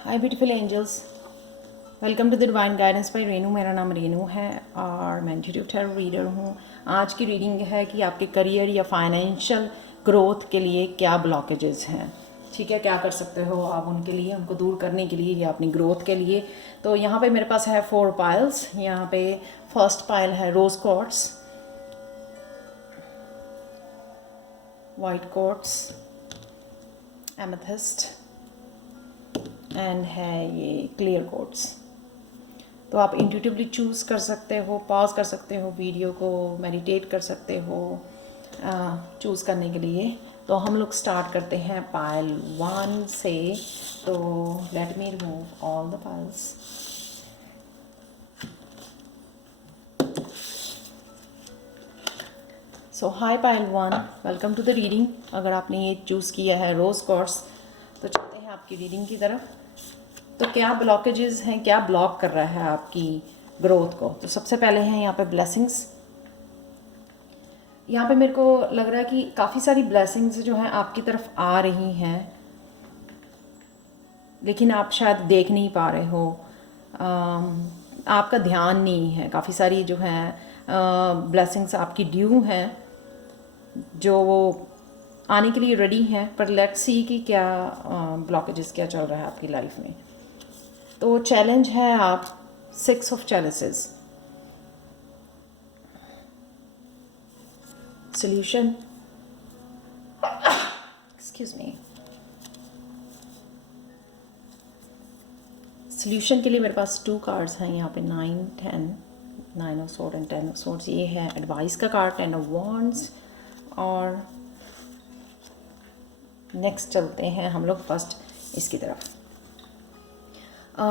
Hi beautiful angels, welcome to the divine guidance by Renu. मेरा नाम रेनू है और मैं इंट्यूटिव टैरो रीडर हूँ। आज की रीडिंग है कि आपके करियर या फाइनेंशियल ग्रोथ के लिए क्या ब्लॉकेजेस हैं। ठीक है, क्या कर सकते हो आप उनके लिए, उनको दूर करने के लिए या अपनी ग्रोथ के लिए। तो यहाँ पे मेरे पास है 4 पाइल्स। यहाँ पे फर्स्ट पाइल है rose quartz, white quartz, amethyst and है ये क्लियर क्वार्ट्स। तो आप इंट्यूटिवली चूज़ कर सकते हो, पॉज कर सकते हो वीडियो को, मेडिटेट कर सकते हो चूज़ करने के लिए। तो हम लोग स्टार्ट करते हैं पाइल 1 से। तो let me remove all the piles. So hi pile 1, welcome to the reading. अगर आपने ये चूज़ किया है रोज़ कोर्स, तो चलते हैं आपकी रीडिंग की तरफ। तो क्या ब्लॉकेजेस हैं, क्या ब्लॉक कर रहा है आपकी ग्रोथ को। तो सबसे पहले हैं यहाँ पे ब्लेसिंग्स। यहाँ पे मेरे को लग रहा है कि काफ़ी सारी ब्लेसिंग्स जो हैं आपकी तरफ आ रही हैं, लेकिन आप शायद देख नहीं पा रहे हो। आपका ध्यान नहीं है। काफ़ी सारी जो हैं ब्लेसिंग्स आपकी ड्यू हैं, जो वो आने के लिए रेडी हैं। पर लेट्स सी कि क्या ब्लॉकेजेस क्या चल रहा है आपकी लाइफ में। तो चैलेंज है आप 6 of challenges, solution, excuse me. Solution के लिए मेरे पास 2 कार्ड्स हैं यहाँ पे, 9, 10, 9 of sword and 10 of swords. ये है एडवाइस का कार्ड, 10 ऑफ वॉन्ड्स। और नेक्स्ट चलते हैं हम लोग फर्स्ट इसकी तरफ।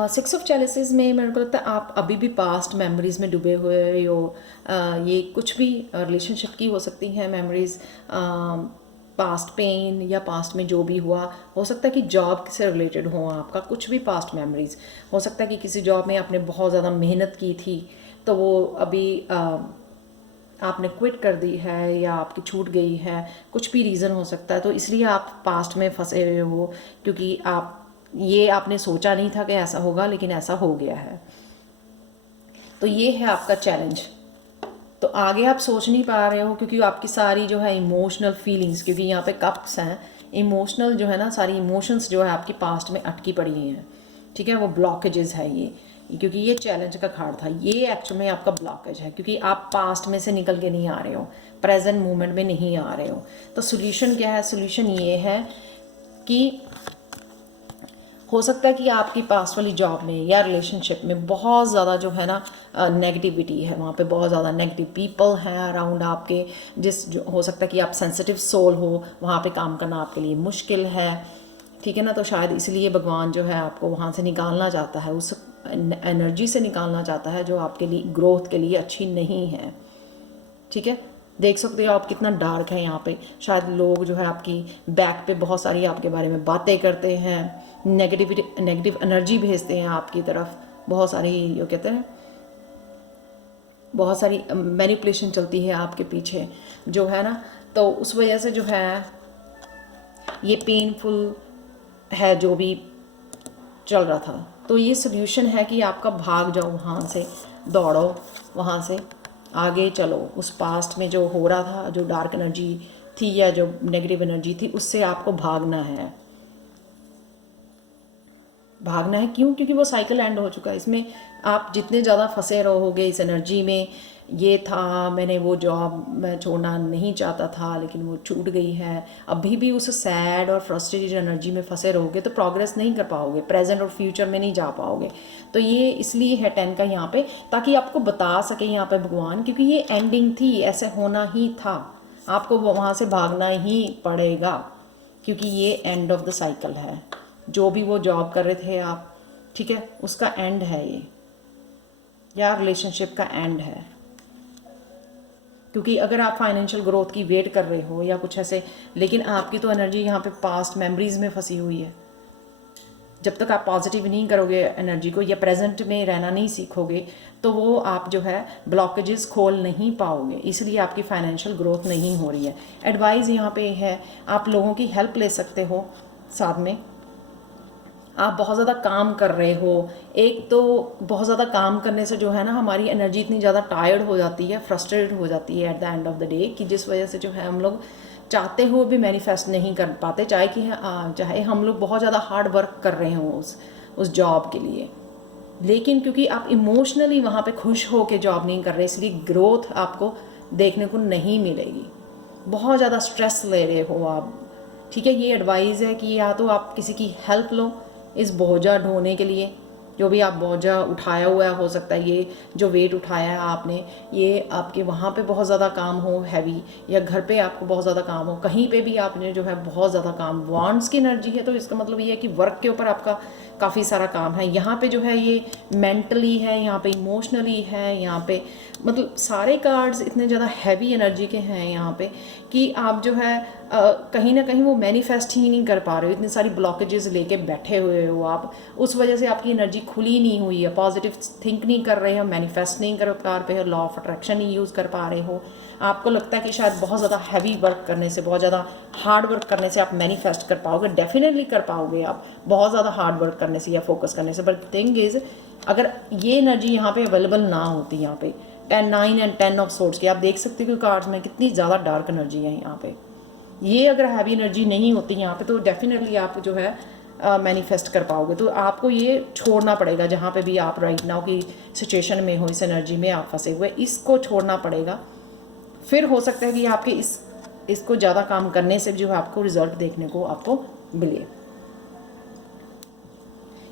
6 ऑफ चैलेंजेस में मेरे को लगता है आप अभी भी पास्ट मेमोरीज़ में डूबे हुए हो। ये कुछ भी रिलेशनशिप की हो सकती हैं मेमोरीज़, पास्ट पेन या पास्ट में जो भी हुआ। हो सकता है कि जॉब से रिलेटेड हो, आपका कुछ भी पास्ट मेमोरीज़। हो सकता है कि किसी जॉब में आपने बहुत ज़्यादा मेहनत की थी, तो वो अभी आपने क्विट कर दी है या आपकी छूट गई है। कुछ भी रीज़न हो सकता है, तो इसलिए आप पास्ट में फंसे हुए हो, क्योंकि आप ये आपने सोचा नहीं था कि ऐसा होगा, लेकिन ऐसा हो गया है। तो ये है आपका चैलेंज। तो आगे आप सोच नहीं पा रहे हो, क्योंकि आपकी सारी जो है इमोशनल फीलिंग्स, क्योंकि यहाँ पे कप्स हैं, इमोशनल जो है ना, सारी इमोशंस जो है आपकी पास्ट में अटकी पड़ी हैं। ठीक है, वो ब्लॉकेजेस है ये, क्योंकि ये चैलेंज का कार्ड था। ये एक्चुअल में आपका ब्लॉकेज है, क्योंकि आप पास्ट में से निकल के नहीं आ रहे हो, प्रेजेंट मोमेंट में नहीं आ रहे हो। तो सोल्यूशन क्या है? सोल्यूशन ये है कि हो सकता है कि आपकी पास्ट वाली जॉब में या रिलेशनशिप में बहुत ज़्यादा जो है ना नेगेटिविटी है, वहाँ पे बहुत ज़्यादा नेगेटिव पीपल हैं अराउंड आपके। हो सकता है कि आप सेंसिटिव सोल हो, वहाँ पे काम करना आपके लिए मुश्किल है। ठीक है ना, तो शायद इसलिए भगवान जो है आपको वहाँ से निकालना चाहता है, उस एनर्जी से निकालना चाहता है जो आपके लिए ग्रोथ के लिए अच्छी नहीं है। ठीक है, देख सकते हो आप कितना डार्क है यहाँ पे। शायद लोग जो है आपकी बैक पे बहुत सारी आपके बारे में बातें करते हैं, नेगेटिव एनर्जी भेजते हैं आपकी तरफ। बहुत सारी ये कहते हैं, बहुत सारी मैनिपुलेशन चलती है आपके पीछे जो है ना। तो उस वजह से जो है ये पेनफुल है जो भी चल रहा था। तो ये सोल्यूशन है कि आपका भाग जाओ वहाँ से, दौड़ो वहाँ से, आगे चलो। उस पास्ट में जो हो रहा था, जो डार्क एनर्जी थी या जो नेगेटिव एनर्जी थी, उससे आपको भागना है। भागना है क्यों? क्योंकि वो साइकिल एंड हो चुका है। इसमें आप जितने ज़्यादा फंसे रहोगे इस एनर्जी में, ये था मैंने वो जॉब मैं छोड़ना नहीं चाहता था लेकिन वो छूट गई है, अभी भी उस सैड और फ्रस्ट्रेटेड एनर्जी में फंसे रहोगे तो प्रोग्रेस नहीं कर पाओगे, प्रेजेंट और फ्यूचर में नहीं जा पाओगे। तो ये इसलिए है 10 का यहाँ पे, ताकि आपको बता सके यहाँ पे भगवान, क्योंकि ये एंडिंग थी, ऐसे होना ही था, आपको वहाँ से भागना ही पड़ेगा, क्योंकि ये एंड ऑफ द साइकिल है। जो भी वो जॉब कर रहे थे आप, ठीक है, उसका एंड है ये, या रिलेशनशिप का एंड है। क्योंकि अगर आप फाइनेंशियल ग्रोथ की वेट कर रहे हो या कुछ ऐसे, लेकिन आपकी तो एनर्जी यहाँ पे पास्ट मेमोरीज में फंसी हुई है। जब तक आप पॉजिटिव नहीं करोगे एनर्जी को, या प्रेजेंट में रहना नहीं सीखोगे, तो वो आप जो है ब्लॉकेजेस खोल नहीं पाओगे, इसलिए आपकी फाइनेंशियल ग्रोथ नहीं हो रही है। एडवाइस यहाँ पे है, आप लोगों की हेल्प ले सकते हो साथ में। आप बहुत ज़्यादा काम कर रहे हो, एक तो बहुत ज़्यादा काम करने से जो है ना हमारी एनर्जी इतनी ज़्यादा टायर्ड हो जाती है, फ्रस्ट्रेटेड हो जाती है at the end of the day, कि जिस वजह से जो है हम लोग चाहते हुए भी मैनिफेस्ट नहीं कर पाते, चाहे हम लोग बहुत ज़्यादा हार्ड वर्क कर रहे हों उस जॉब के लिए, लेकिन क्योंकि आप इमोशनली वहाँ पे खुश हो के जॉब नहीं कर रहे, इसलिए ग्रोथ आपको देखने को नहीं मिलेगी। बहुत ज़्यादा स्ट्रेस ले रहे हो आप, ठीक है। ये एडवाइस है कि या तो आप किसी की हेल्प लो इस बोझा ढोने के लिए, जो भी आप बोझा उठाया हुआ है, हो सकता है ये जो वेट उठाया है आपने, ये आपके वहाँ पे बहुत ज़्यादा काम हो हैवी, या घर पे आपको बहुत ज़्यादा काम हो, कहीं पे भी आपने जो है बहुत ज़्यादा काम, वांट्स की एनर्जी है, तो इसका मतलब ये है कि वर्क के ऊपर आपका काफ़ी सारा काम है। यहाँ पे जो है ये मेंटली है, यहाँ पे इमोशनली है, यहाँ पे मतलब सारे कार्ड्स इतने ज़्यादा हैवी एनर्जी के हैं यहाँ पे कि आप जो है कहीं ना कहीं वो मैनिफेस्ट ही नहीं कर पा रहे हो, इतनी सारी ब्लॉकेजेस लेके बैठे हुए हो आप, उस वजह से आपकी एनर्जी खुली नहीं हुई है, पॉजिटिव थिंक नहीं कर रहे हो, मैनिफेस्ट नहीं कर पा रहे हो, लॉ ऑफ अट्रैक्शन नहीं यूज़ कर पा रहे हो। आपको लगता है कि शायद बहुत ज़्यादा हैवी वर्क करने से, बहुत ज़्यादा हार्ड वर्क करने से आप मैनिफेस्ट कर पाओगे, डेफिनेटली कर पाओगे आप बहुत ज़्यादा हार्ड वर्क करने से या फोकस करने से, बट थिंग इज़ अगर ये एनर्जी यहाँ पे अवेलेबल ना होती, यहाँ पे 10 9 एंड 10 ऑफ सोर्ट्स की आप देख सकते हो कि कार्ड्स में कितनी ज़्यादा डार्क एनर्जी है यहाँ पे, ये अगर हैवी एनर्जी नहीं होती यहाँ पे तो डेफिनेटली आप जो है मैनिफेस्ट कर पाओगे। तो आपको ये छोड़ना पड़ेगा, जहाँ पे भी आप राइट नाउ की सिचुएशन में हो, इस एनर्जी में आप फंसे हुए, इसको छोड़ना पड़ेगा। फिर हो सकता है कि आपके इसको ज़्यादा काम करने से जो है आपको रिजल्ट देखने को आपको मिले।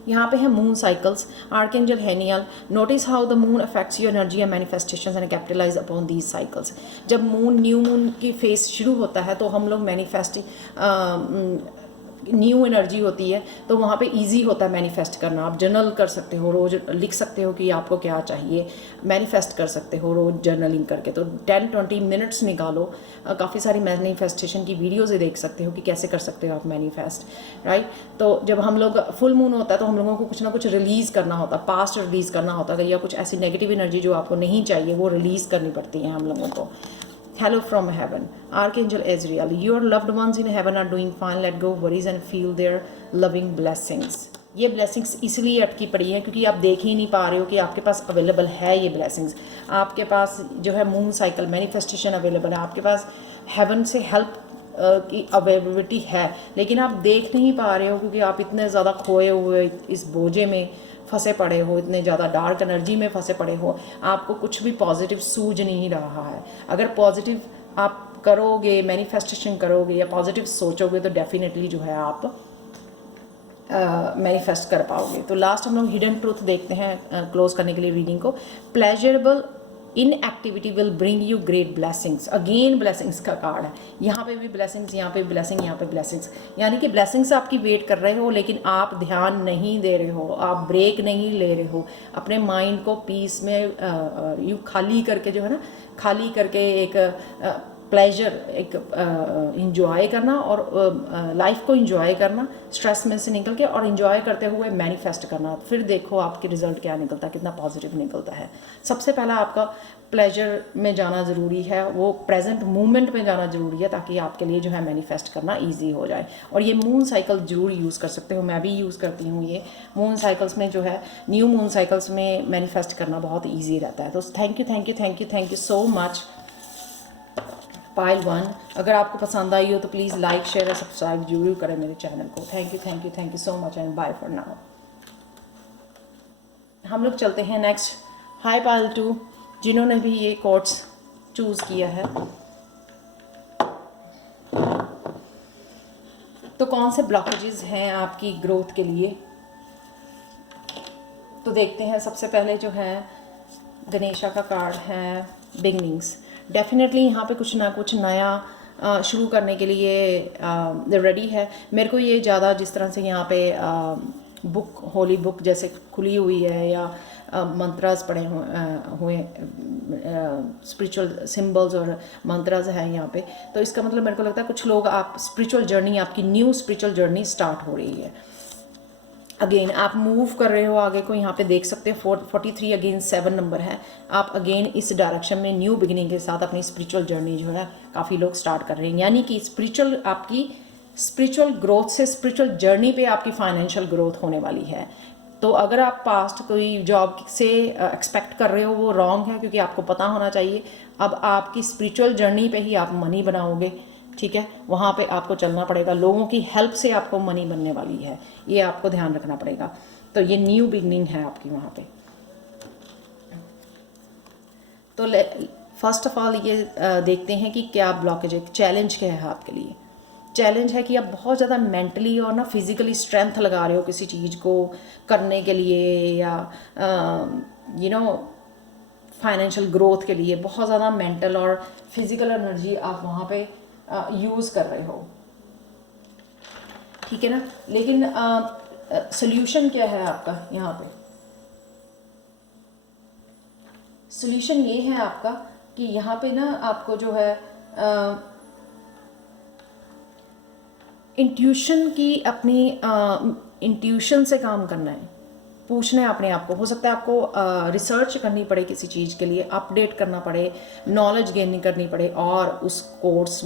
यहाँ पे है moon cycles, archangel Haniel, notice how the moon affects your energy and manifestations and capitalize upon these cycles. जब न्यू मून की फेस शुरू होता है तो हम लोग न्यू एनर्जी होती है, तो वहाँ पे इजी होता है मैनिफेस्ट करना। आप जर्नल कर सकते हो, रोज़ लिख सकते हो कि आपको क्या चाहिए, मैनिफेस्ट कर सकते हो रोज़ जर्नलिंग करके। तो 10-20 मिनट्स निकालो, काफ़ी सारी मैनिफेस्टेशन की वीडियोज़ देख सकते हो कि कैसे कर सकते हो आप मैनिफेस्ट, राइट। तो जब हम लोग फुल मून होता है तो हम लोगों को कुछ ना कुछ रिलीज़ करना होता है, पास्ट रिलीज़ करना होता है, या कुछ ऐसी नेगेटिव एनर्जी जो आपको नहीं चाहिए वो रिलीज़ करनी पड़ती है हम लोगों को। Hello from heaven, Archangel Azrael, your loved ones in heaven are doing fine, let go of worries and feel their loving blessings। ये blessings इसलिए अटकी पड़ी है क्योंकि आप देख ही नहीं पा रहे हो कि आपके पास अवेलेबल है ये blessings। आपके पास जो है मून साइकिल मैनिफेस्टेशन अवेलेबल है, आपके पास हेवन से हेल्प की अवेलेबिलिटी है, लेकिन आप देख नहीं पा रहे हो क्योंकि आप इतने ज़्यादा खोए हुए इस बोझे में फंसे पड़े हो, इतने ज़्यादा डार्क एनर्जी में फंसे पड़े हो, आपको कुछ भी पॉजिटिव सूझ नहीं रहा है। अगर पॉजिटिव आप करोगे, मैनिफेस्टेशन करोगे या पॉजिटिव सोचोगे तो डेफिनेटली जो है आप मैनिफेस्ट कर पाओगे। तो लास्ट हम लोग हिडन ट्रूथ देखते हैं क्लोज करने के लिए रीडिंग को। Pleasurable inactivity will bring you great blessings. Again blessings का कार्ड है, यहाँ पे भी ब्लेसिंग्स, यहाँ पे ब्लेसिंग, यहाँ पे ब्लेसिंग्स, यानी कि ब्लेसिंग्स आपकी वेट कर रहे हो लेकिन आप ध्यान नहीं दे रहे हो, आप ब्रेक नहीं ले रहे हो, अपने माइंड को पीस में यू खाली करके जो है ना, खाली करके एक प्लेजर, एक इंजॉय करना और लाइफ को इंजॉय करना, स्ट्रेस में से निकल के और इंजॉय करते हुए मैनिफेस्ट करना। फिर देखो आपके रिजल्ट क्या निकलता है, कितना पॉजिटिव निकलता है। सबसे पहला आपका प्लेजर में जाना ज़रूरी है, वो प्रेजेंट मोमेंट में जाना ज़रूरी है ताकि आपके लिए जो है मैनिफेस्ट करना ईजी हो जाए। और ये मून साइकिल ज़रूर यूज़ कर सकते हो, मैं भी यूज़ करती हूँ ये मून साइकिल्स में, जो है न्यू मून साइकिल्स में मैनिफेस्ट करना बहुत ईजी रहता है। तो thank you so much pile 1। अगर आपको पसंद आई हो तो प्लीज़ लाइक शेयर और सब्सक्राइब जरूर करें मेरे चैनल को। Thank you so much and bye for now. हम लोग चलते हैं नेक्स्ट। हाय पाइल 2, जिन्होंने भी ये कोट्स चूज़ किया है, तो कौन से ब्लॉकेजेस हैं आपकी ग्रोथ के लिए, तो देखते हैं। सबसे पहले जो है गणेशा का कार्ड है बिगनिंग्स। डेफिनेटली यहाँ पे कुछ ना कुछ नया शुरू करने के लिए रेडी है। मेरे को ये ज़्यादा जिस तरह से यहाँ पे बुक, होली बुक जैसे खुली हुई है, या मंत्रास पढ़े हुए स्पिरिचुअल सिंबल्स और मंत्रास हैं यहाँ पे, तो इसका मतलब मेरे को लगता है कुछ लोग आप स्पिरिचुअल जर्नी, आपकी न्यू स्पिरिचुअल जर्नी स्टार्ट हो रही है। अगेन आप मूव कर रहे हो आगे को, यहाँ पे देख सकते हो 43 अगेन 7 नंबर है। आप अगेन इस डायरेक्शन में न्यू बिगिनिंग के साथ अपनी स्पिरिचुअल जर्नी जो है काफ़ी लोग स्टार्ट कर रहे हैं, यानी कि स्पिरिचुअल आपकी स्पिरिचुअल ग्रोथ से स्पिरिचुअल जर्नी पे आपकी फाइनेंशियल ग्रोथ होने वाली है। तो अगर आप पास्ट कोई जॉब से एक्सपेक्ट कर रहे हो वो रॉन्ग है, क्योंकि आपको पता होना चाहिए अब आपकी स्पिरिचुअल जर्नी पे ही आप मनी बनाओगे, ठीक है। वहाँ पे आपको चलना पड़ेगा, लोगों की हेल्प से आपको मनी बनने वाली है, ये आपको ध्यान रखना पड़ेगा। तो ये न्यू बिगनिंग है आपकी वहाँ पे। तो फर्स्ट ऑफ ऑल ये देखते हैं कि क्या ब्लॉकेज है, चैलेंज क्या है आपके लिए। चैलेंज है कि आप बहुत ज़्यादा मेंटली और ना फिज़िकली स्ट्रेंथ लगा रहे हो किसी चीज़ को करने के लिए, या फाइनेंशियल ग्रोथ के लिए बहुत ज़्यादा मेंटल और फिज़िकल एनर्जी आप वहाँ पे यूज़ कर रहे हो, ठीक है ना। लेकिन सोल्यूशन क्या है आपका यहाँ पे? सोल्यूशन ये है आपका कि यहाँ पे ना आपको जो है इंट्यूशन की अपनी इंट्यूशन से काम करना है, पूछना है अपने आप को। हो सकता है आपको रिसर्च करनी पड़े किसी चीज़ के लिए, अपडेट करना पड़े, नॉलेज गेन करनी पड़े, और उस कोर्स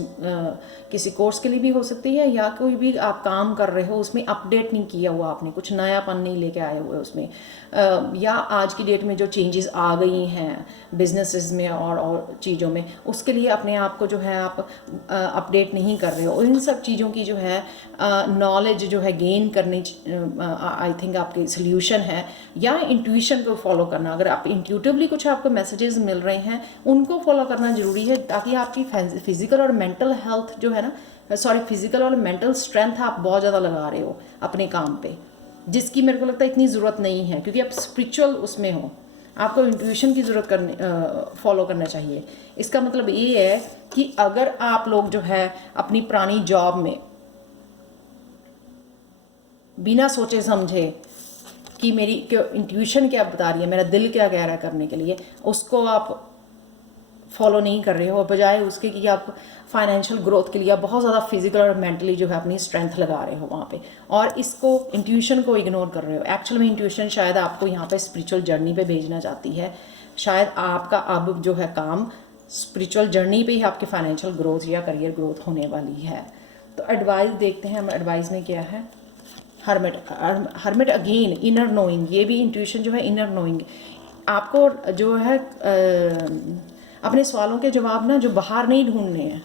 किसी कोर्स के लिए भी हो सकती है, या कोई भी आप काम कर रहे हो उसमें अपडेट नहीं किया हुआ आपने, कुछ नयापन नहीं लेके आए हुए उसमें, या आज की डेट में जो चेंजेस आ गई हैं बिजनेसेस में और चीज़ों में, उसके लिए अपने आप को जो है आप अपडेट नहीं कर रहे हो। इन सब चीज़ों की जो है नॉलेज जो है गेन करनी आई थिंक आपकी सोल्यूशन है, या इंट्यूशन को फॉलो करना। अगर आप इंट्यूटिवली कुछ आपको मैसेजेस मिल रहे हैं उनको फॉलो करना ज़रूरी है, ताकि आपकी फिजिकल और मेंटल हेल्थ जो है ना, फिजिकल और मेंटल स्ट्रेंथ आप बहुत ज़्यादा लगा रहे हो अपने काम पे, जिसकी मेरे को लगता है इतनी ज़रूरत नहीं है, क्योंकि आप स्पिरिचुअल उसमें हो, आपको इंट्यूशन की ज़रूरत करने फॉलो करना चाहिए। इसका मतलब ये है कि अगर आप लोग जो है अपनी पुरानी जॉब में बिना सोचे समझे कि मेरी इंट्यूशन क्या बता रही है, मेरा दिल क्या कह रहा है करने के लिए, उसको आप फॉलो नहीं कर रहे हो, बजाय उसके कि आप फाइनेंशियल ग्रोथ के लिए बहुत ज़्यादा फिजिकल और मेंटली जो है अपनी स्ट्रेंथ लगा रहे हो वहाँ पे, और इसको इंट्यूशन को इग्नोर कर रहे हो। एक्चुअल में इंट्यूशन शायद आपको यहाँ पे स्पिरिचुअल जर्नी पे भेजना चाहती है। शायद आपका अब जो है काम स्पिरिचुअल जर्नी पे ही आपकी फाइनेंशियल ग्रोथ या करियर ग्रोथ होने वाली है। तो एडवाइस देखते हैं हम, एडवाइस में क्या है। हर्मिट अगेन इनर नोइंग, ये भी इंट्यूशन जो है इनर नोइंग, आपको जो है अपने सवालों के जवाब ना जो बाहर नहीं ढूंढने हैं,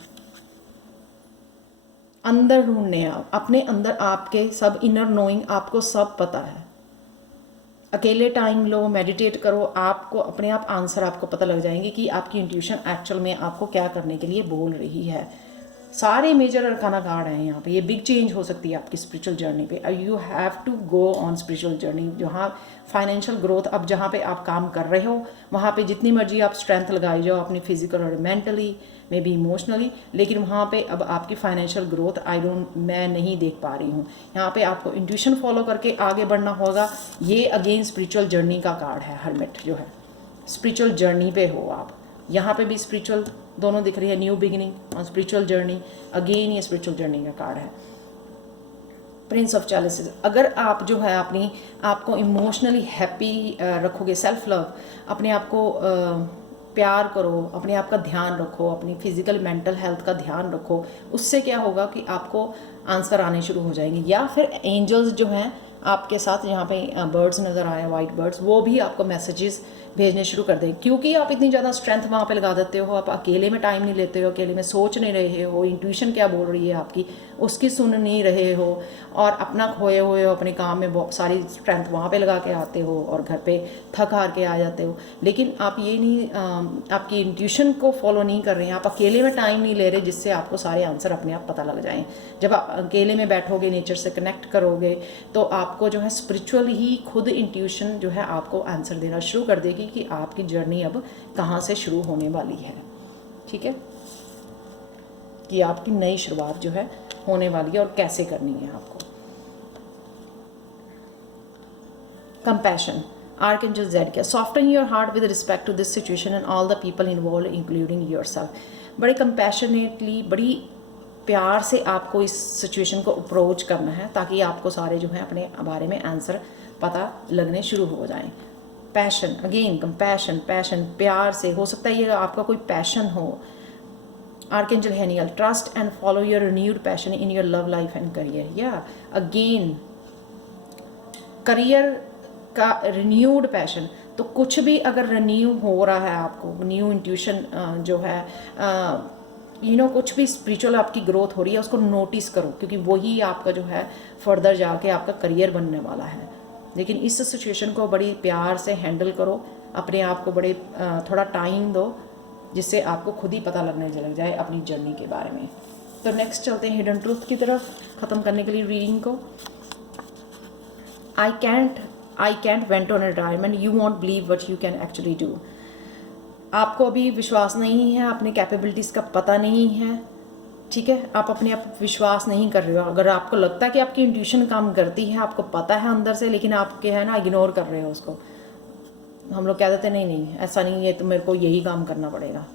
अंदर ढूंढने हैं। अपने अंदर आपके सब इनर नोइंग, आपको सब पता है। अकेले टाइम लो, मेडिटेट करो, आपको अपने आप आंसर आपको पता लग जाएंगे कि आपकी इंट्यूशन एक्चुअल में आपको क्या करने के लिए बोल रही है। सारे मेजर अरकाना कार्ड हैं यहाँ पे, ये बिग चेंज हो सकती है आपकी स्पिरिचुअल जर्नी पे। You have to go on spiritual journey, जहाँ फाइनेंशियल ग्रोथ, अब जहाँ पे आप काम कर रहे हो वहाँ पे जितनी मर्जी आप स्ट्रेंथ लगाई जाओ अपनी फिजिकल और मेंटली, मे बी इमोशनली, लेकिन वहाँ पे अब आपकी फाइनेंशियल ग्रोथ मैं नहीं देख पा रही हूँ। यहाँ पे आपको इंट्यूशन फॉलो करके आगे बढ़ना होगा। ये अगेन स्पिरिचुअल जर्नी का कार्ड है, हर्मिट जो है स्पिरिचुअल जर्नी पे हो आप। यहाँ पे भी स्पिरिचुअल दोनों दिख रही है, न्यू बिगिनिंग और स्पिरिचुअल जर्नी, अगेन ये स्पिरिचुअल जर्नी का कार्ड है। प्रिंस ऑफ चैलिसेस, अगर आप जो है अपनी आपको इमोशनली हैप्पी रखोगे, सेल्फ लव, अपने आप को प्यार करो, अपने आप का ध्यान रखो, अपनी फिजिकल मेंटल हेल्थ का ध्यान रखो, उससे क्या होगा कि आपको आंसर आने शुरू हो जाएंगे। या फिर एंजल्स जो हैं आपके साथ, यहाँ पे बर्ड्स नज़र आए, वाइट बर्ड्स, वो भी आपको मैसेजेस भेजने शुरू कर दें, क्योंकि आप इतनी ज़्यादा स्ट्रेंथ वहाँ पे लगा देते हो। आप अकेले में टाइम नहीं लेते हो, अकेले में सोच नहीं रहे हो, इंट्यूशन क्या बोल रही है आपकी उसकी सुन नहीं रहे हो, और अपना खोए हुए हो अपने काम में, बहुत सारी स्ट्रेंथ वहाँ पे लगा के आते हो और घर पे थक हार के आ जाते हो। लेकिन आप ये नहीं आपकी इंट्यूशन को फॉलो नहीं कर रहे हैं, आप अकेले में टाइम नहीं ले रहे जिससे आपको सारे आंसर अपने आप पता लग जाएँ। जब आप अकेले में बैठोगे, नेचर से कनेक्ट करोगे, तो आपको जो है स्पिरिचुअल ही खुद इंट्यूशन जो है आपको आंसर देना शुरू कर देगी कि आपकी जर्नी अब कहाँ से शुरू होने वाली है। ठीक है, कि आपकी नई शुरुआत जो है होने वाली है और कैसे करनी है आपको। कंपैशन, आर्कएंजल जेड क्या, soften your heart with respect to this situation and all the people involve including yourself. बड़े कंपैशनेटली, बड़ी प्यार से आपको इस सिचुएशन को अप्रोच करना है, ताकि आपको सारे जो है अपने बारे में आंसर पता लगने शुरू हो जाएं। पैशन, अगेन कंपैशन, पैशन, प्यार से, हो सकता है ये आपका कोई पैशन हो, Archangel Haniel, trust and follow your renewed passion in your love life and career. Yeah, again, career का रिन्यूड पैशन, तो कुछ भी अगर रिन्यू हो रहा है आपको, न्यू इंट्यूशन जो है कुछ भी स्पिरिचुअल आपकी ग्रोथ हो रही है, उसको नोटिस करो, क्योंकि वही आपका जो है फर्दर जाके आपका करियर बनने वाला है। लेकिन इस सिचुएशन को बड़ी प्यार से हैंडल करो, अपने आप को बड़े थोड़ा टाइम दो, जिससे आपको खुद ही पता लगने लग जाए अपनी जर्नी के बारे में। तो नेक्स्ट चलते हैं हिडन ट्रूथ की तरफ, ख़त्म करने के लिए रीडिंग को। I can't went on a retirement, you won't believe what you can actually do। आपको अभी विश्वास नहीं है, अपने कैपेबिलिटीज़ का पता नहीं है, ठीक है, आप अपने आप विश्वास नहीं कर रहे हो। अगर आपको लगता है कि आपकी इंट्यूशन काम करती है, आपको पता है अंदर से, लेकिन आप क्या है ना, इग्नोर कर रहे हो उसको। हम लोग कह देते नहीं नहीं ऐसा नहीं है, तो मेरे को यही काम करना पड़ेगा,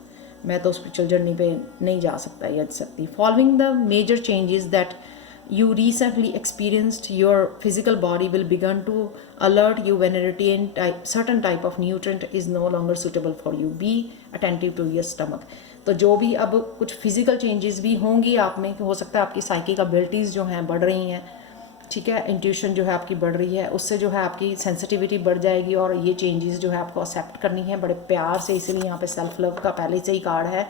मैं तो स्पिरिचुअल जर्नी पे नहीं जा सकता या सकती। Following the major changes that you recently experienced, your physical body will begin to alert you when a certain type of nutrient is no longer suitable for you। Be attentive to your stomach। तो जो भी अब कुछ physical changes भी होंगी आप में, हो सकता है आपकी साइकिक एबिलिटीज़ जो हैं बढ़ रही हैं, ठीक है, इंट्यूशन जो है आपकी बढ़ रही है, उससे जो है आपकी सेंसिटिविटी बढ़ जाएगी, और ये चेंजेस जो है आपको एक्सेप्ट करनी है बड़े प्यार से। इसीलिए यहाँ पे सेल्फ लव का पहले से ही कार्ड है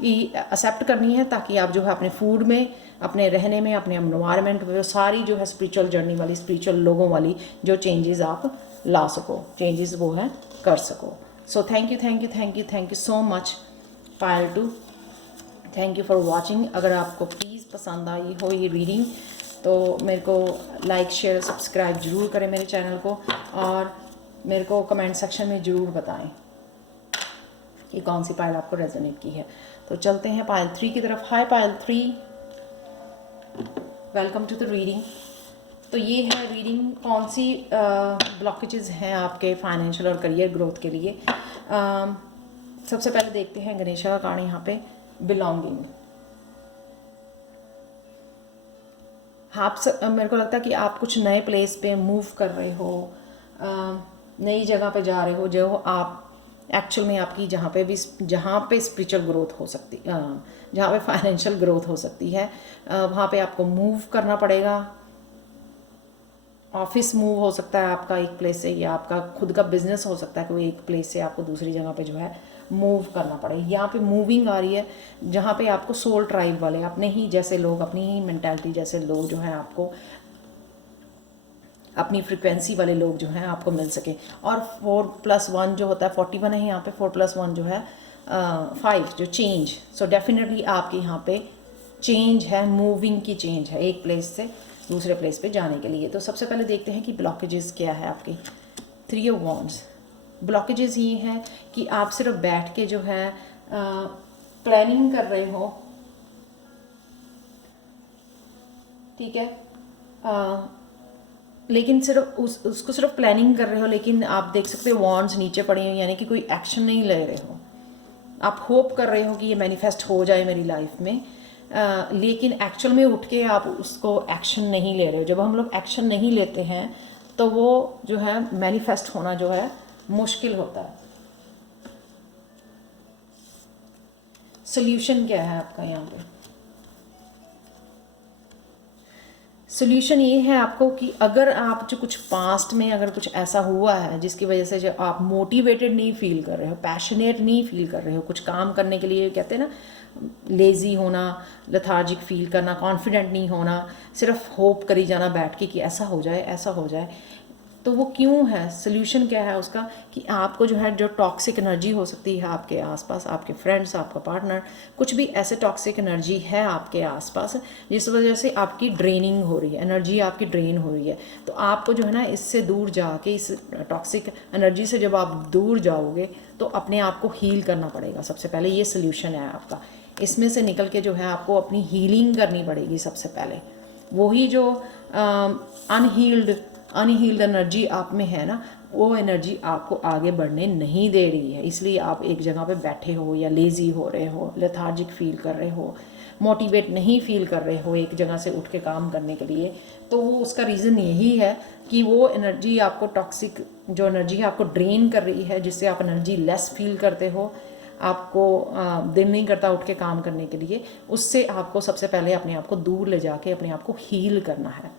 कि एक्सेप्ट करनी है, ताकि आप जो है अपने फूड में, अपने रहने में, अपने एनवायरनमेंट में सारी जो है स्पिरिचुअल जर्नी वाली, स्पिरिचुअल लोगों वाली जो चेंजेस आप ला सको, चेंजेस वो है कर सको। So thank you so much pile two, thank you for watching. अगर आपको प्लीज़ पसंद आई हो ये रीडिंग, तो मेरे को लाइक शेयर सब्सक्राइब ज़रूर करें मेरे चैनल को, और मेरे को कमेंट सेक्शन में ज़रूर बताएं कि कौन सी पायल आपको रेजोनेट की है। तो चलते हैं पायल 3 की तरफ। हाय पायल 3, वेलकम टू द रीडिंग। तो ये है रीडिंग, कौन सी ब्लॉकेजेस हैं आपके फाइनेंशियल और करियर ग्रोथ के लिए। सबसे पहले देखते हैं गणेशा का कार्ड यहाँ पे, बिलोंगिंग। मेरे को लगता है कि आप कुछ नए प्लेस पे मूव कर रहे हो, नई जगह पे जा रहे हो, जो आप एक्चुअल में आपकी जहाँ पे स्पिरिचुअल ग्रोथ हो सकती, जहाँ पे फाइनेंशियल ग्रोथ हो सकती है, वहाँ पे आपको मूव करना पड़ेगा। ऑफिस मूव हो सकता है आपका एक प्लेस से, या आपका खुद का बिजनेस हो सकता है, कोई एक प्लेस से आपको दूसरी जगह पे जो है मूव करना पड़ेगा। यहाँ पे मूविंग आ रही है, जहाँ पे आपको सोल ट्राइब वाले, अपने ही जैसे लोग, अपनी ही मेंटालिटी जैसे लोग जो हैं, आपको अपनी फ्रिक्वेंसी वाले लोग जो हैं आपको मिल सके। और 4+1 जो होता है 41 है यहाँ पे, 4+1 जो है 5 जो चेंज। सो डेफिनेटली आपके यहाँ पे चेंज है, मूविंग की चेंज है, एक प्लेस से दूसरे प्लेस पे जाने के लिए। तो सबसे पहले देखते हैं कि ब्लॉकेजेस क्या है आपके। 3 ऑफ वॉन्ड्स, ब्लॉकेजेस ये हैं कि आप सिर्फ बैठ के जो है प्लानिंग कर रहे हो, ठीक है, लेकिन सिर्फ उसको सिर्फ प्लानिंग कर रहे हो, लेकिन आप देख सकते हो वॉन्ड्स नीचे पड़ी हुई, यानी कि कोई एक्शन नहीं ले रहे हो। आप होप कर रहे हो कि ये मैनिफेस्ट हो जाए मेरी लाइफ में, लेकिन एक्चुअल में उठ के आप उसको एक्शन नहीं ले रहे हो। जब हम लोग एक्शन नहीं लेते हैं तो वो जो है मैनिफेस्ट होना जो है मुश्किल होता है। सोल्यूशन क्या है आपका यहाँ पे? सोल्यूशन ये है आपको कि अगर आप जो कुछ पास्ट में अगर कुछ ऐसा हुआ है जिसकी वजह से जो आप मोटिवेटेड नहीं फील कर रहे हो, पैशनेट नहीं फील कर रहे हो कुछ काम करने के लिए, कहते हैं ना लेज़ी होना, लेथार्जिक फील करना, कॉन्फिडेंट नहीं होना, सिर्फ होप करी जाना बैठ के कि ऐसा हो जाए ऐसा हो जाए, तो वो क्यों है? सोल्यूशन क्या है उसका कि आपको जो है जो टॉक्सिक एनर्जी हो सकती है आपके आसपास, आपके फ्रेंड्स, आपका पार्टनर, कुछ भी ऐसे टॉक्सिक एनर्जी है आपके आसपास जिस वजह से आपकी ड्रेनिंग हो रही है, एनर्जी आपकी ड्रेन हो रही है, तो आपको जो है ना इससे दूर जाके, इस टॉक्सिक एनर्जी से जब आप दूर जाओगे तो अपने आप को हील करना पड़ेगा। सबसे पहले ये सोल्यूशन है आपका, इसमें से निकल के जो है आपको अपनी हीलिंग करनी पड़ेगी। सबसे पहले वही जो अनहील्ड एनर्जी आप में है ना, वो एनर्जी आपको आगे बढ़ने नहीं दे रही है, इसलिए आप एक जगह पे बैठे हो या लेज़ी हो रहे हो, लेथार्जिक फील कर रहे हो, मोटिवेट नहीं फील कर रहे हो एक जगह से उठ के काम करने के लिए। तो वो उसका रीज़न यही है कि वो एनर्जी आपको टॉक्सिक जो एनर्जी है आपको ड्रेन कर रही है, जिससे आप एनर्जी लेस फील करते हो, आपको दिल नहीं करता उठ के काम करने के लिए, उससे आपको सबसे पहले अपने आप को दूर ले जाके अपने आप को हील करना है,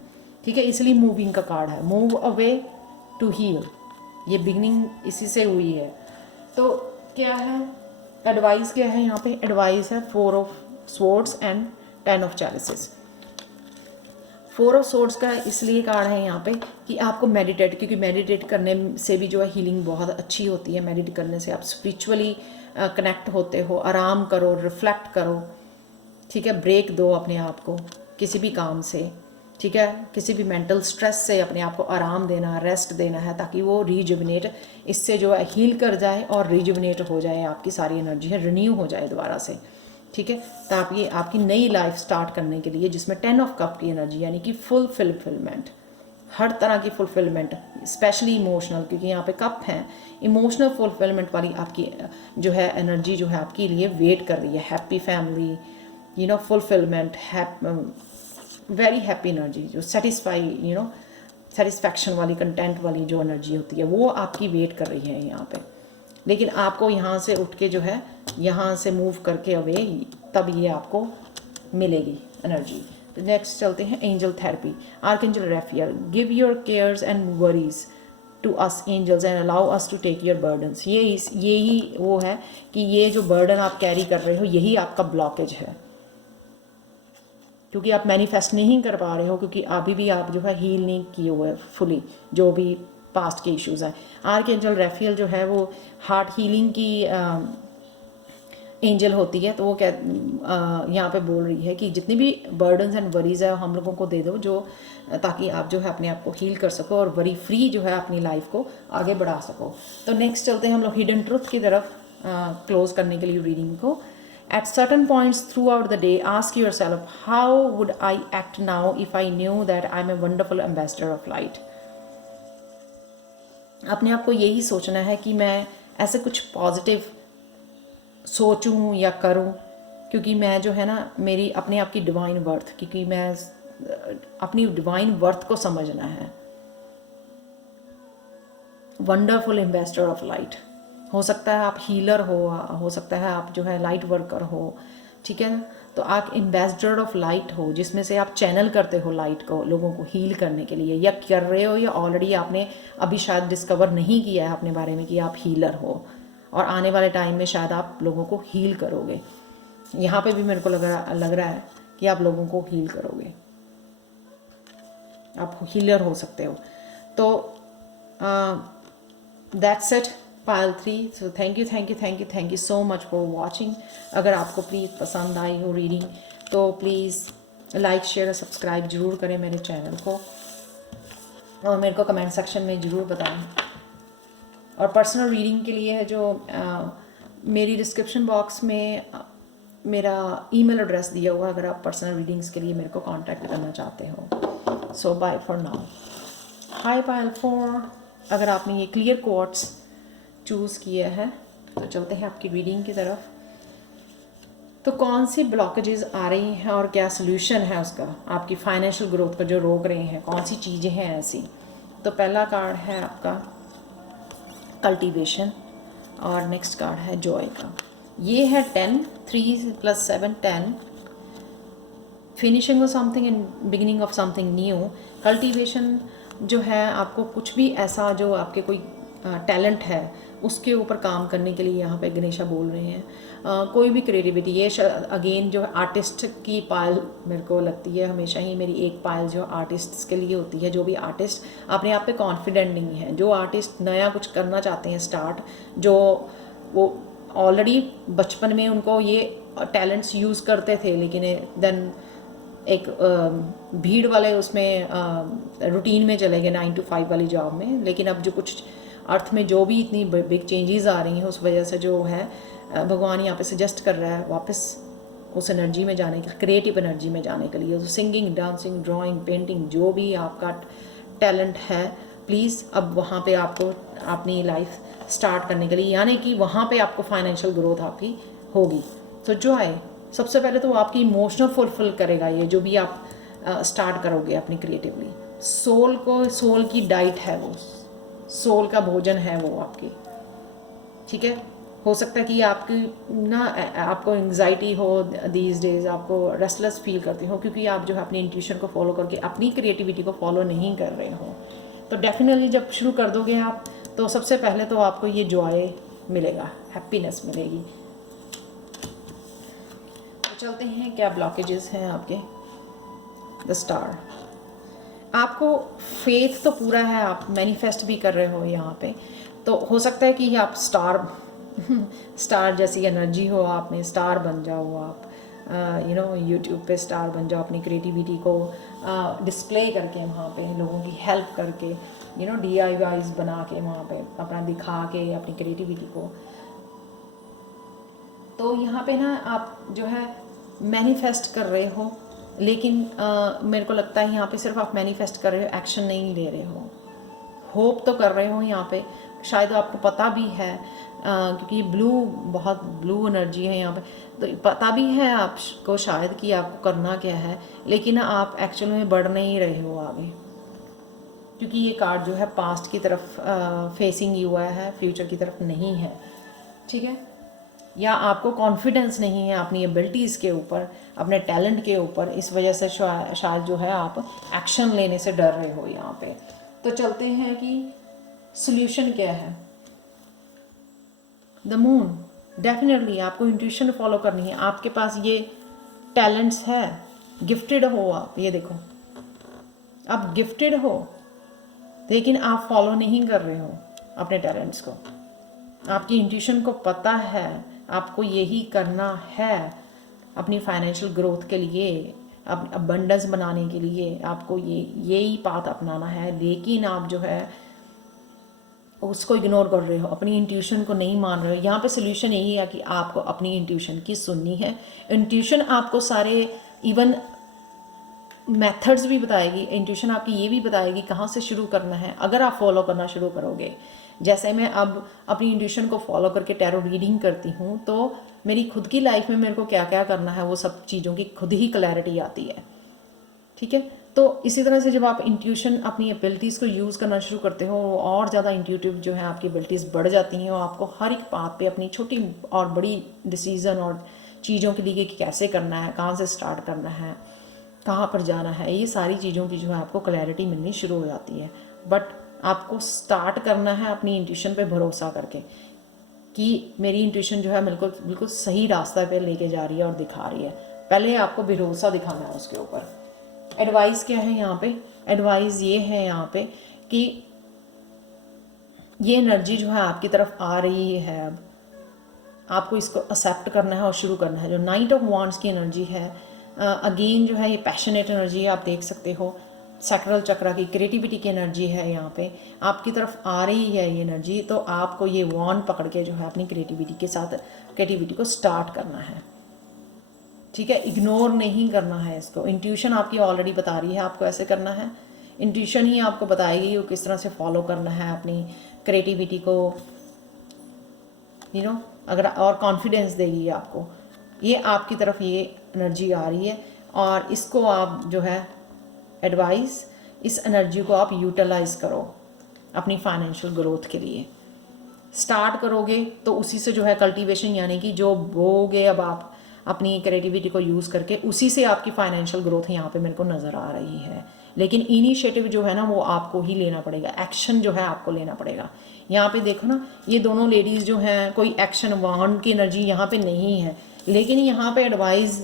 ठीक है। इसलिए मूविंग का कार्ड है, मूव अवे टू हील, ये बिगनिंग इसी से हुई है। तो क्या है एडवाइस, क्या है यहाँ पे एडवाइस है 4 of swords and 10 of chalices. 4 of swords का इसलिए कार्ड है यहाँ पे कि आपको मेडिटेट, क्योंकि मेडिटेट करने से भी जो है हीलिंग बहुत अच्छी होती है। मेडिटेट करने से आप स्पिरिचुअली कनेक्ट होते हो, आराम करो, रिफ्लेक्ट करो, ठीक है। ब्रेक दो अपने आप को किसी भी काम से, ठीक है। किसी भी मेंटल स्ट्रेस से अपने आप को आराम देना, रेस्ट देना है, ताकि वो रीजुविनेट, इससे जो है हील कर जाए और रीजुविनेट हो जाए, आपकी सारी एनर्जी है रिन्यू हो जाए दोबारा से, ठीक है। ताकि आपकी नई लाइफ स्टार्ट करने के लिए, जिसमें 10 ऑफ कप की एनर्जी यानी कि फुलफिलमेंट, हर तरह की फुलफिलमेंट, स्पेशली इमोशनल, क्योंकि यहाँ पे कप हैं, इमोशनल फुलफिलमेंट वाली आपकी जो है एनर्जी जो है आपके लिए वेट कर रही है। Happy family, you know, fulfilment, very happy energy, जो सेटिस्फाई, यू नो, सेटिस्फैक्शन वाली, कंटेंट वाली जो एनर्जी होती है वो आपकी वेट कर रही है यहाँ पे। लेकिन आपको यहाँ से उठ के जो है यहाँ से मूव करके अवे, तब ये आपको मिलेगी एनर्जी। तो नेक्स्ट चलते हैं angel therapy. Archangel Raphael, give your cares and worries to us angels and allow us to take your burdens. यही वो है कि ये जो बर्डन आप कैरी कर रहे हो यही आपका ब्लॉकेज है, क्योंकि आप मैनिफेस्ट नहीं कर पा रहे हो, क्योंकि अभी भी आप जो है हील नहीं किए हुए फुली जो भी पास्ट के इश्यूज़ हैं। आर्कएंजल राफेल जो है वो हार्ट हीलिंग की एंजल होती है, तो वो यहाँ पे बोल रही है कि जितनी भी बर्डन्स एंड वरीज है हम लोगों को दे दो, जो ताकि आप जो है अपने आप को हील कर सको और वरी फ्री जो है अपनी लाइफ को आगे बढ़ा सको। तो नेक्स्ट चलते हैं हम लोग हिडन ट्रुथ की तरफ क्लोज करने के लिए रीडिंग को। At certain points throughout the day, ask yourself, how would I act now if I knew that I'm a wonderful ambassador of light? अपने आप को यही सोचना है कि मैं ऐसे कुछ पॉजिटिव सोचूं या करूं, क्योंकि मैं जो है ना, मेरी अपने आप की डिवाइन वर्थ, क्योंकि मैं अपनी डिवाइन वर्थ को समझना है। वंडरफुल एम्बेसडर ऑफ लाइट, हो सकता है आप हीलर हो सकता है आप जो है लाइट वर्कर हो, ठीक है ना। तो आप एम्बेसडर ऑफ लाइट हो, जिसमें से आप चैनल करते हो लाइट को लोगों को हील करने के लिए, या कर रहे हो, या ऑलरेडी आपने अभी शायद डिस्कवर नहीं किया है अपने बारे में कि आप हीलर हो, और आने वाले टाइम में शायद आप लोगों को हील करोगे। यहाँ पे भी मेरे को लग रहा है कि आप लोगों को हील करोगे, आप हीलर हो सकते हो। तो that's it pile 3। So thank you so much for watching. अगर आपको प्लीज़ पसंद आई हो रीडिंग तो प्लीज़ लाइक शेयर और सब्सक्राइब ज़रूर करें मेरे चैनल को, और मेरे को कमेंट सेक्शन में ज़रूर बताएं। और पर्सनल रीडिंग के लिए है जो मेरी डिस्क्रिप्शन बॉक्स में मेरा ईमेल एड्रेस दिया हुआ है, अगर आप पर्सनल रीडिंग्स के लिए मेरे को कांटेक्ट करना चाहते हो। सो बाय फॉर नाउ। हाय पायल 4, अगर आपने ये क्लियर कोट्स चूज़ किया है तो चलते हैं आपकी रीडिंग की तरफ। तो कौन सी ब्लॉकेजेस आ रही हैं और क्या सोल्यूशन है उसका, आपकी फाइनेंशियल ग्रोथ को जो रोक रहे हैं, कौन सी चीज़ें हैं ऐसी। तो पहला कार्ड है आपका कल्टीवेशन, और नेक्स्ट कार्ड है जॉय का। ये है 10, 3 + 7 10, finishing of something and beginning of something new. Cultivation जो है आपको कुछ भी ऐसा जो आपके कोई टैलेंट है उसके ऊपर काम करने के लिए यहाँ पे गणेशा बोल रहे हैं। कोई भी क्रिएटिविटी, ये अगेन जो है आर्टिस्ट की पायल मेरे को लगती है, हमेशा ही मेरी एक पायल जो आर्टिस्ट्स के लिए होती है। जो भी आर्टिस्ट अपने आप पे कॉन्फिडेंट नहीं है, जो आर्टिस्ट नया कुछ करना चाहते हैं स्टार्ट, जो वो ऑलरेडी बचपन में उनको ये टैलेंट्स यूज़ करते थे, लेकिन देन एक भीड़ वाले उसमें रूटीन में चले गए 9 to 5 वाली जॉब में। लेकिन अब जो कुछ अर्थ में जो भी इतनी बिग चेंजेस आ रही हैं, उस वजह से जो है भगवान यहाँ पे सजेस्ट कर रहा है वापस उस एनर्जी में जाने के, क्रिएटिव एनर्जी में जाने के लिए। तो सिंगिंग, डांसिंग, ड्राइंग, पेंटिंग, जो भी आपका टैलेंट है, प्लीज़ अब वहाँ पे आपको अपनी लाइफ स्टार्ट करने के लिए, यानी कि वहाँ पे आपको फाइनेंशियल ग्रोथ आपकी होगी। तो जो है सबसे पहले तो आपकी इमोशनल फुलफिल करेगा ये जो भी आप स्टार्ट करोगे अपनी क्रिएटिवली। सोल की डाइट है वो, सोल का भोजन है वो आपकी, ठीक है। हो सकता है कि आपकी ना आपको एंग्जाइटी हो दीज डेज, आपको रेस्टलेस फील करते हो क्योंकि आप जो है अपनी इंट्यूशन को फॉलो करके अपनी क्रिएटिविटी को फॉलो नहीं कर रहे हो। तो डेफिनेटली जब शुरू कर दोगे आप, तो सबसे पहले तो आपको ये जॉय मिलेगा, हैप्पीनेस मिलेगी। तो चलते हैं क्या ब्लॉकेजेस हैं आपके। द स्टार, आपको फेथ तो पूरा है, आप मैनिफेस्ट भी कर रहे हो यहाँ पे, तो हो सकता है कि आप स्टार जैसी एनर्जी हो, आप में स्टार बन जाओ आप, यूट्यूब पे स्टार बन जाओ, अपनी क्रिएटिविटी को डिस्प्ले करके वहाँ पे लोगों की हेल्प करके, DIYs बना के वहाँ पे अपना दिखा के अपनी क्रिएटिविटी को। तो यहाँ पे ना आप जो है मैनिफेस्ट कर रहे हो, लेकिन मेरे को लगता है यहाँ पे सिर्फ आप मैनिफेस्ट कर रहे हो, एक्शन नहीं ले रहे हो। होप तो कर रहे हो यहाँ पे, शायद आपको पता भी है क्योंकि बहुत ब्लू एनर्जी है यहाँ पे, तो पता भी है आपको शायद कि आपको करना क्या है, लेकिन आप एक्चुअल में बढ़ नहीं रहे हो आगे, क्योंकि ये कार्ड जो है पास्ट की तरफ फेसिंग हुआ है, फ्यूचर की तरफ नहीं है। ठीक है, या आपको कॉन्फिडेंस नहीं है अपनी एबिलिटीज़ के ऊपर, अपने टैलेंट के ऊपर, इस वजह से शायद जो है आप एक्शन लेने से डर रहे हो यहाँ पे। तो चलते हैं कि सॉल्यूशन क्या है। द मून, डेफिनेटली आपको इंट्यूशन फॉलो करनी है, आपके पास ये टैलेंट्स है, गिफ्टेड हो आप, ये देखो आप गिफ्टेड हो, लेकिन आप फॉलो नहीं कर रहे हो अपने टैलेंट्स को। आपकी इंट्यूशन को पता है आपको यही करना है अपनी फाइनेंशियल ग्रोथ के लिए, अपनी अबंडेंस बनाने के लिए, आपको यही पाथ अपनाना है, लेकिन आप जो है उसको इग्नोर कर रहे हो, अपनी इंट्यूशन को नहीं मान रहे हो। यहाँ पे सोल्यूशन यही है कि आपको अपनी इंट्यूशन की सुननी है। इंट्यूशन आपको सारे इवन मेथड्स भी बताएगी, इंट्यूशन आपकी ये भी बताएगी कहाँ से शुरू करना है, अगर आप फॉलो करना शुरू करोगे। जैसे मैं अब अपनी इंट्यूशन को फॉलो करके टैरो रीडिंग करती हूँ, तो मेरी खुद की लाइफ में मेरे को क्या क्या करना है वो सब चीज़ों की खुद ही क्लैरिटी आती है। ठीक है, तो इसी तरह से जब आप इंट्यूशन अपनी एबिलिटीज़ को यूज़ करना शुरू करते हो, और ज़्यादा इंट्यूटिव जो है आपकी एबिलिटीज़ बढ़ जाती हैं, और आपको हर एक बात पे अपनी छोटी और बड़ी डिसीज़न और चीज़ों के लिए कि कैसे करना है, कहाँ से स्टार्ट करना है, कहाँ पर जाना है, ये सारी चीज़ों की जो है आपको क्लैरिटी मिलनी शुरू हो जाती है। बट आपको स्टार्ट करना है अपनी इंट्यूशन पे भरोसा करके कि मेरी इंट्यूशन जो है बिल्कुल सही रास्ता पे लेके जा रही है और दिखा रही है। पहले आपको भरोसा दिखाना है उसके ऊपर। एडवाइस क्या है यहाँ पे? एडवाइस ये है यहाँ पे कि ये एनर्जी जो है आपकी तरफ आ रही है, अब आपको इसको एक्सेप्ट करना है और शुरू करना है। जो नाइट ऑफ वांड्स की एनर्जी है, अगेन जो है ये पैशनेट एनर्जी है, आप देख सकते हो सैक्रल चक्रा की क्रिएटिविटी की एनर्जी है, यहाँ पे आपकी तरफ आ रही है ये एनर्जी। तो आपको ये वांड पकड़ के जो है अपनी क्रिएटिविटी के साथ क्रिएटिविटी को स्टार्ट करना है। ठीक है, इग्नोर नहीं करना है इसको। इंट्यूशन आपकी ऑलरेडी बता रही है आपको ऐसे करना है, इंट्यूशन ही आपको बताएगी वो किस तरह से फॉलो करना है अपनी क्रिएटिविटी को, अगर और कॉन्फिडेंस देगी आपको। ये आपकी तरफ ये एनर्जी आ रही है, और इसको आप जो है एडवाइस, इस एनर्जी को आप यूटिलाइज करो अपनी फाइनेंशियल ग्रोथ के लिए। स्टार्ट करोगे तो उसी से जो है कल्टीवेशन, यानी कि जो बोगे अब आप अपनी क्रिएटिविटी को यूज़ करके, उसी से आपकी फाइनेंशियल ग्रोथ यहाँ पे मेरे को नज़र आ रही है। लेकिन इनिशिएटिव जो है ना वो आपको ही लेना पड़ेगा, एक्शन जो है आपको लेना पड़ेगा। यहाँ पे देखो ना, ये दोनों लेडीज़ जो हैं, कोई एक्शन वांड की एनर्जी यहाँ पे नहीं है, लेकिन यहाँ पे एडवाइस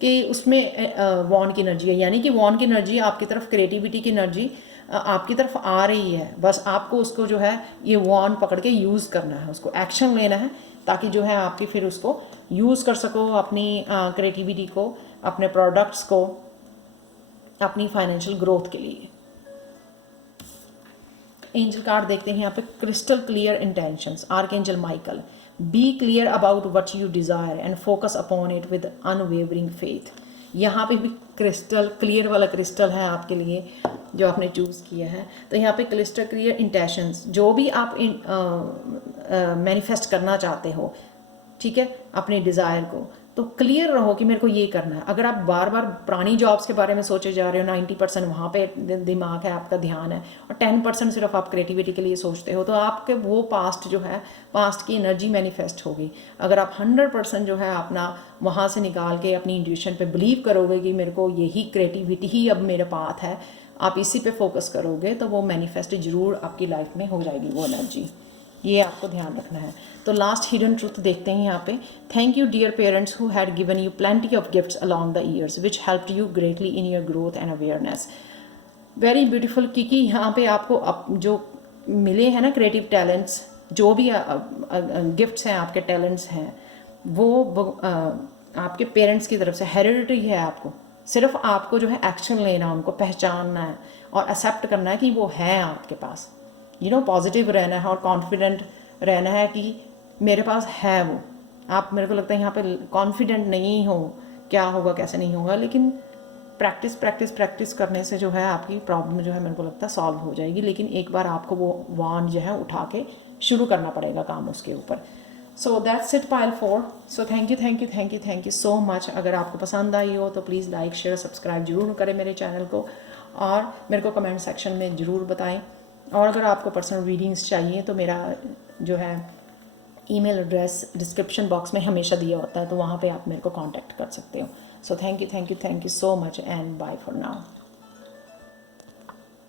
कि उसमें वांड की एनर्जी है, यानी कि वांड की एनर्जी आपकी तरफ, क्रिएटिविटी की एनर्जी आपकी तरफ आ रही है। बस आपको उसको जो है ये वांड पकड़ के यूज़ करना है, उसको एक्शन लेना है, ताकि जो है आपकी फिर उसको यूज़ कर सको अपनी क्रिएटिविटी को, अपने प्रोडक्ट्स को, अपनी फाइनेंशियल ग्रोथ के लिए। एंजल कार्ड देखते हैं यहाँ पे, crystal clear intentions, archangel Michael. Be clear about what you desire and focus upon it with unwavering faith. यहाँ पे भी क्रिस्टल क्लियर वाला क्रिस्टल है आपके लिए जो आपने चूज़ किया है। तो यहाँ पे क्रिस्टल क्लियर इंटेंशंस, जो भी आप मैनिफेस्ट करना चाहते हो, ठीक है, अपने डिज़ायर को, तो क्लियर रहो कि मेरे को ये करना है। अगर आप बार बार पुरानी जॉब्स के बारे में सोचे जा रहे हो, 90% वहाँ पे दिमाग है, आपका ध्यान है, और 10% सिर्फ आप क्रिएटिविटी के लिए सोचते हो, तो आपके वो पास्ट जो है, पास्ट की एनर्जी मैनिफेस्ट होगी। अगर आप 100% जो है अपना वहाँ से निकाल के अपनी इंट्यूशन पे बिलीव करोगे कि मेरे को यही क्रिएटिविटी ही अब मेरा पाथ है, आप इसी पे फोकस करोगे, तो वो मैनिफेस्ट ज़रूर आपकी लाइफ में हो जाएगी वो एनर्जी। ये आपको ध्यान रखना है। तो लास्ट हिडन ट्रूथ देखते हैं यहाँ पे। Thank you dear parents who had given you plenty of gifts along the years which helped you greatly in your growth and awareness. Very beautiful, क्योंकि यहाँ पे आपको जो मिले हैं ना क्रिएटिव टैलेंट्स, जो भी गिफ्ट्स हैं, आपके टैलेंट्स हैं, वो आपके पेरेंट्स की तरफ से हेरिडिटरी है। आपको सिर्फ आपको जो है एक्शन लेना, उनको पहचानना है और एक्सेप्ट करना है कि वो है आपके पास। पॉजिटिव रहना है और कॉन्फिडेंट रहना है कि मेरे पास है वो। आप, मेरे को लगता है यहाँ पे कॉन्फिडेंट नहीं हो, क्या होगा कैसे नहीं होगा, लेकिन प्रैक्टिस प्रैक्टिस प्रैक्टिस करने से जो है आपकी प्रॉब्लम जो है मेरे को लगता है सॉल्व हो जाएगी। लेकिन एक बार आपको वो वान जो है उठा के शुरू करना पड़ेगा काम उसके ऊपर। So that's it pile 4। So thank you so much. अगर आपको पसंद आई हो तो प्लीज़ लाइक शेयर सब्सक्राइब जरूर करें मेरे चैनल को, और मेरे को कमेंट सेक्शन में ज़रूर बताएं। और अगर आपको पर्सनल रीडिंग्स चाहिए तो मेरा जो है ईमेल एड्रेस डिस्क्रिप्शन बॉक्स में हमेशा दिया होता है, तो वहाँ पे आप मेरे को कांटेक्ट कर सकते हो। So thank you so much and bye for now.